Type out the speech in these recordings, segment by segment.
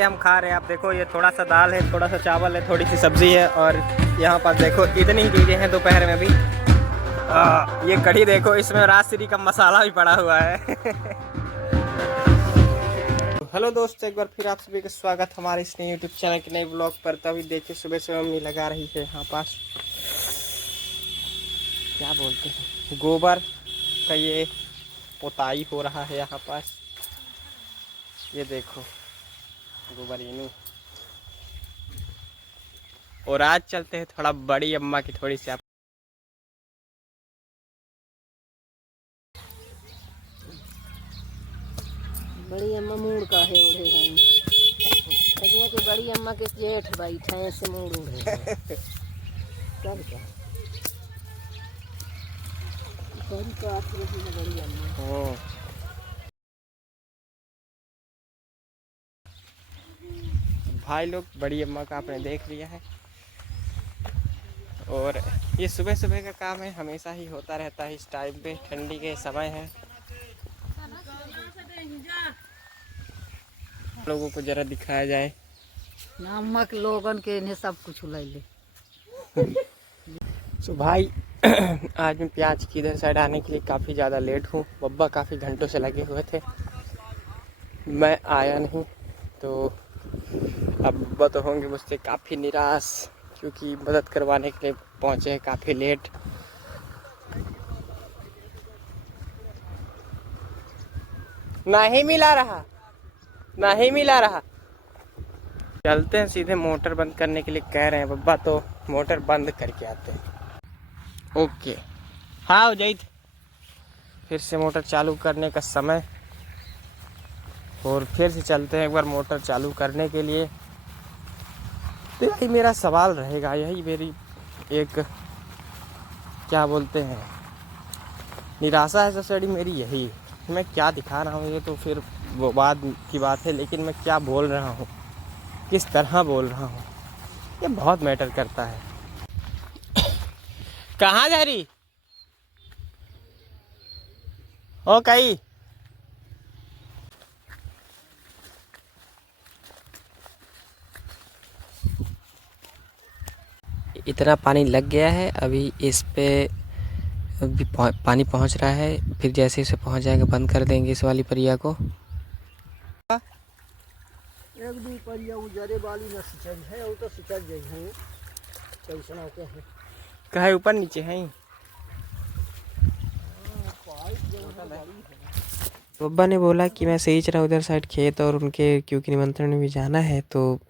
ये हम खा रहे हैं। आप देखो ये थोड़ा सा दाल है, थोड़ा सा चावल है, थोड़ी सी सब्जी है और यहाँ पर देखो इतनी ही चीज़ें हैं दोपहर में भी। ये कढ़ी देखो, इसमें राजश्री का मसाला भी पड़ा हुआ है। हेलो दोस्त, एक बार फिर आप सभी का स्वागत हमारे इस नए यूट्यूब चैनल के नए ब्लॉग पर। तभी देखिए सुबह से मम्मी लगा रही है यहाँ पास, क्या बोलते हैं, गोबर का ये पोताई हो रहा है यहाँ पास। ये देखो गोबर इनू। और आज चलते हैं थोड़ा बड़ी अम्मा की थोड़ी सी। बड़ी अम्मा मूड का है ओढ़े हैं कि बड़ी अम्मा के जेठ बैठे हैं से मूड ओढ़े सब क्या बड़ी का बड़ी अम्मा। भाई लोग, बड़ी अम्मा का आपने देख लिया है। और ये सुबह सुबह का काम है, हमेशा ही होता रहता है इस टाइम पे, ठंडी के समय है। लोगों को जरा दिखाया जाए। नमक लोगन के इन्हें सब कुछ ले ले। तो भाई आज मैं प्याज की इधर साइड आने के लिए काफ़ी ज़्यादा लेट हूँ। बब्बा काफ़ी घंटों से लगे हुए थे, मैं आया नहीं। तो अब बब्बा तो होंगे मुझसे काफ़ी निराश, क्योंकि मदद करवाने के लिए पहुँचे हैं काफ़ी लेट। नहीं मिला रहा, नहीं मिला रहा। चलते हैं सीधे, मोटर बंद करने के लिए कह रहे हैं बब्बा, तो मोटर बंद करके आते हैं। ओके, हाँ हो जाए। फिर से मोटर चालू करने का समय, और फिर से चलते हैं एक बार मोटर चालू करने के लिए। तो यही मेरा सवाल रहेगा, यही मेरी एक, क्या बोलते हैं, निराशा है सबसे बड़ी मेरी यही। मैं क्या दिखा रहा हूँ ये तो फिर वो बाद की बात है, लेकिन मैं क्या बोल रहा हूँ, किस तरह बोल रहा हूँ, ये बहुत मैटर करता है। कहाँ जा रही ओ कहीं? इतना पानी लग गया है, अभी इस पे अभी पानी पहुंच रहा है। फिर जैसे इसे पहुंच जाएगा बंद कर देंगे इस वाली परिया को। एक दिन परिया उजरे वाली न सिंचाई है और तो सिंचाई गई है कैसा के है कहे ऊपर नीचे है। बब्बा ने बोला कि मैं सींच रहा उधर साइड खेत, और उनके क्योंकि निमंत्रण में भी जाना है, तो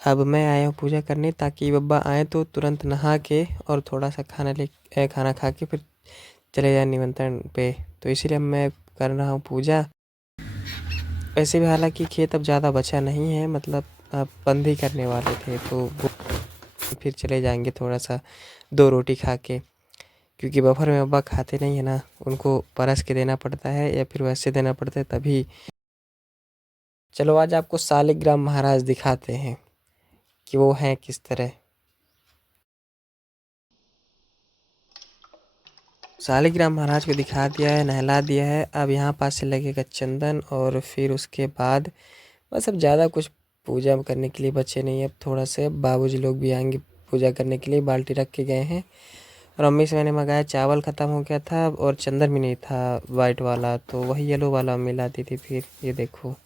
अब मैं आया हूँ पूजा करने, ताकि बब्बा आए तो तुरंत नहा के और थोड़ा सा खाना खा के फिर चले जाए निमंत्रण पे। तो इसीलिए मैं कर रहा हूँ पूजा। वैसे भी हालांकि खेत अब ज़्यादा बचा नहीं है, मतलब अब बंद ही करने वाले थे, तो फिर चले जाएंगे थोड़ा सा 2 रोटी खा के, क्योंकि बफर में बब्बा खाते नहीं है ना, उनको परस के देना पड़ता है या फिर वैसे देना पड़ता है तभी। चलो आज आपको शालिग्राम महाराज दिखाते हैं कि वो हैं किस तरह। शालिग्राम महाराज को दिखा दिया है, नहला दिया है। अब यहाँ पास से लगेगा चंदन, और फिर उसके बाद बस अब ज़्यादा कुछ पूजा करने के लिए बचे नहीं। अब थोड़ा से बाबूजी लोग भी आएंगे पूजा करने के लिए, बाल्टी रख के गए हैं। और अम्मी से मैंने मंगाया, चावल ख़त्म हो गया था और चंदन भी नहीं था वाइट वाला, तो वही येलो वाला मिला दी थी। फिर ये देखो,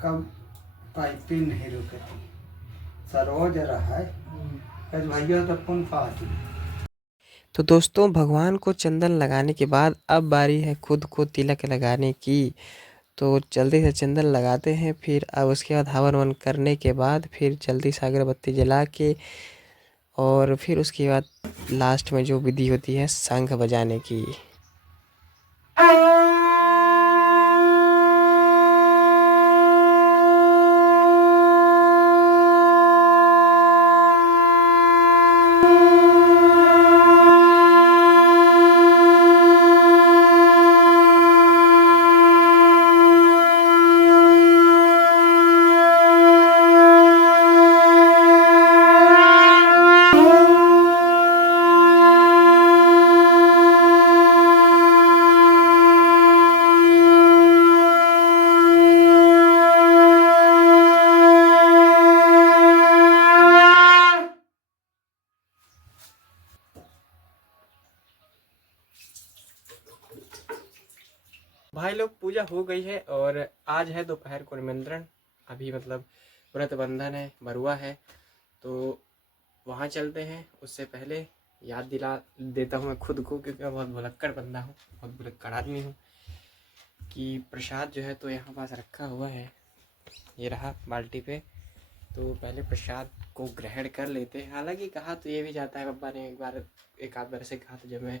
कब पाइपिंग नहीं रुकती, सरोज रहा है भैया तो पुन पाती। तो दोस्तों भगवान को चंदन लगाने के बाद अब बारी है खुद को तिलक लगाने की। तो जल्दी से चंदन लगाते हैं, फिर अब उसके बाद हवन वन करने के बाद फिर जल्दी से अगरबत्ती जला के, और फिर उसके बाद लास्ट में जो विधि होती है शंख बजाने की। भाई लोग पूजा हो गई है और आज है दोपहर को निमंत्रण। अभी मतलब व्रत बंधन है, बरुआ है, तो वहाँ चलते हैं। उससे पहले याद दिला देता हूँ मैं खुद को, क्योंकि मैं बहुत भुलक्कड़ बंदा हूँ, बहुत भुलक्कड़ आदमी हूँ, कि प्रसाद जो है तो यहाँ पास रखा हुआ है, ये रहा बाल्टी पे। तो पहले प्रसाद को ग्रहण कर लेते हैं। हालांकि कहा तो ये भी जाता है, बब्बा ने एक आध बार से कहा था, जब मैं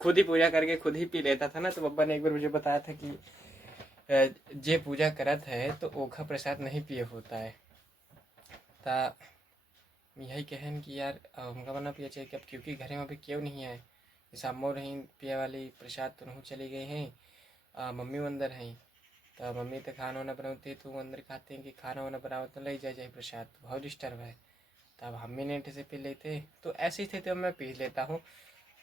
खुद ही पूजा करके खुद ही पी लेता था ना, तो बब्बा ने एक बार मुझे बताया था कि जे पूजा करत है तो ओखा प्रसाद नहीं पिए होता है। ता यही कहन कि यार हमका बना पिया चाहिए, अब क्योंकि घरे में अभी क्यों नहीं आए, जैसे अम्मो नहीं पिया वाली प्रसाद तो नहीं चली गई हैं, मम्मी अंदर हैं, तो मम्मी तो खाना वाना बनाती तो अंदर खाते हैं कि खाना वाना बनाओ तो ले जाए प्रसाद, तो बहुत डिस्टर्ब है। तब हम भी नेट से पी लेते, तो ऐसी स्थिति में मैं पी लेता हूँ।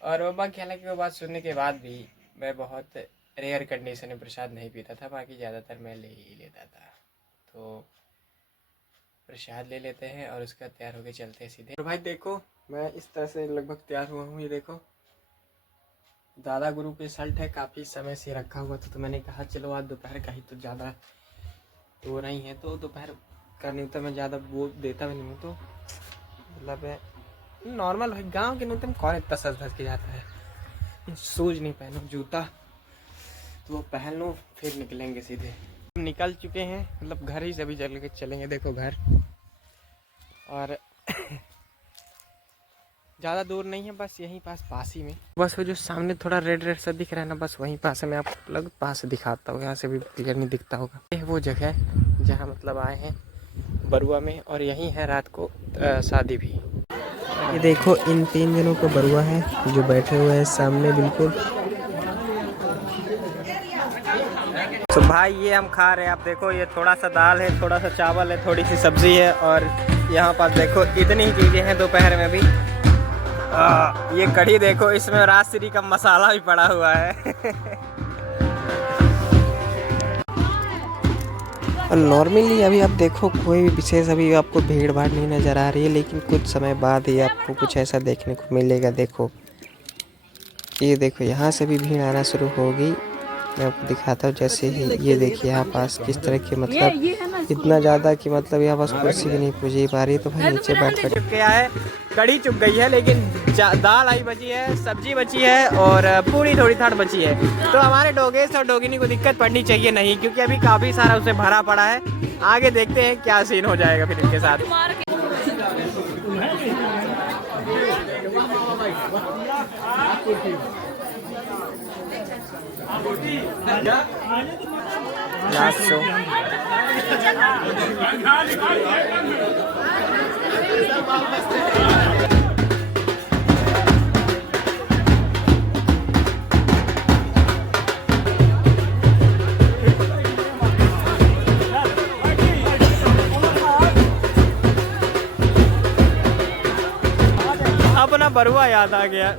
और बब्बा की हालांकि वो बात सुनने के बाद भी मैं बहुत रेयर कंडीशन में प्रसाद नहीं पीता था, बाकी ज़्यादातर मैं ले ही लेता था। तो प्रसाद ले लेते हैं और उसका तैयार होके चलते हैं सीधे। तो भाई देखो मैं इस तरह से लगभग तैयार हुआ हूँ। ये देखो दादा गुरु के शर्ट है, काफ़ी समय से रखा हुआ था, तो मैंने कहा चलो आज दोपहर का ही तो ज़्यादा तो नहीं है, तो दोपहर का न्यूनतम मैं ज़्यादा वो देता भी नहीं हूँ, तो मतलब नॉर्मल भाई गांव के न्यूनतम कौन इतना सज धज के जाता है। शूज नहीं पहनो, जूता तो वो पहन लो, फिर निकलेंगे सीधे। हम निकल चुके हैं, मतलब घर ही से भी चल के चलेंगे। देखो घर, और ज़्यादा दूर नहीं है, बस यहीं पास ही में। बस वो जो सामने थोड़ा रेड रेड सा दिख रहा है ना, बस वहीं पास है। मैं आपको लग पास से दिखाता हूँ, यहाँ से भी क्लियर नहीं दिखता होगा। ये वो जगह है जहाँ मतलब आए हैं बरुआ में, और यहीं है रात को शादी भी। ये देखो इन 3 जनों का बरुआ है जो बैठे हुए हैं सामने बिल्कुल। तो भाई ये हम खा रहे हैं, आप देखो ये थोड़ा सा दाल है, थोड़ा सा चावल है, थोड़ी सी सब्जी है, और यहाँ पास देखो इतनी ही चीज़ें हैं दोपहर में भी। ये कढ़ी देखो, इसमें राजश्री का मसाला भी पड़ा हुआ है। और नॉर्मली अभी आप देखो कोई भी विशेष अभी आपको भीड़ भाड़ नहीं नज़र आ रही है, लेकिन कुछ समय बाद ही आपको कुछ ऐसा देखने को मिलेगा। देखो ये देखो यहाँ से भी भीड़ आना शुरू होगी। मैं आपको दिखाता हूँ, जैसे ही ये देखिए यहाँ पास किस तरह के मतलब इतना ज़्यादा कि मतलब यहाँ पास कुर्सी भी नहीं पूछ पा रही, तो भाई नीचे बैठ कर चुप गया है। कड़ी चुप गई है, लेकिन दाल आई बची है, सब्जी बची है, और पूरी थोड़ी थाड़ बची है। तो हमारे डोगेस और डोगिनी को दिक्कत पड़नी चाहिए नहीं, क्योंकि अभी काफ़ी सारा उसे भरा पड़ा है। आगे देखते हैं क्या सीन हो जाएगा फिर इनके साथ। अपना बरुआ याद आ गया।